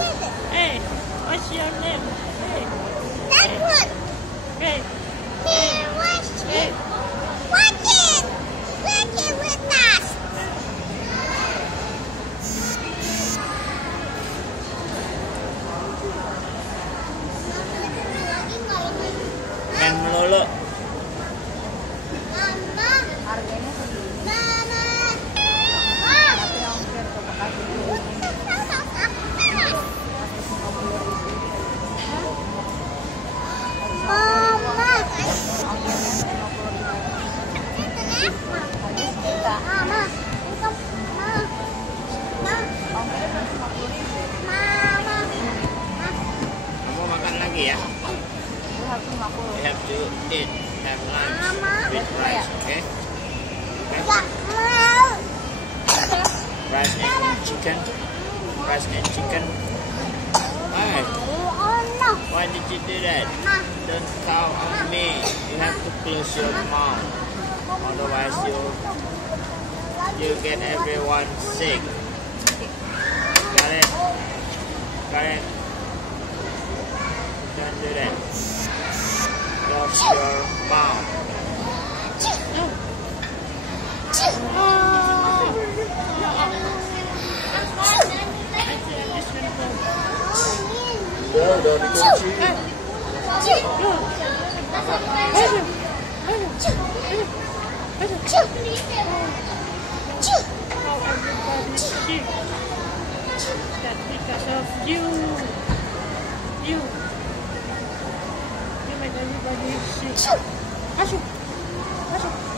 Hey, what's your name? Hey. That one. Hey. Here, watch Hey. it. Watch it. Watch it with us. Main melulu. Mama. Harganya segini. Mama. Tapi ongkir ke Bekasi. Mama. Ongkirnya 50.000. Harga sejuta. Mama. Ongkirnya 50.000. Mama. Kamu makan lagi ya? Itu harus 50. You have to eat, have lunch Mama. with rice, okay? Gak mau. Rice and chicken. Rice and chicken. Why? Oh no. Why did you do that? Ma. Don't count on me. You have to close your mouth. Otherwise you get everyone sick. Got it? Got it? Don't do that. Close your mouth. Udah dikunci. Oh, everybody's sick. That's because of you. You make everybody sick. Masuk. Masuk.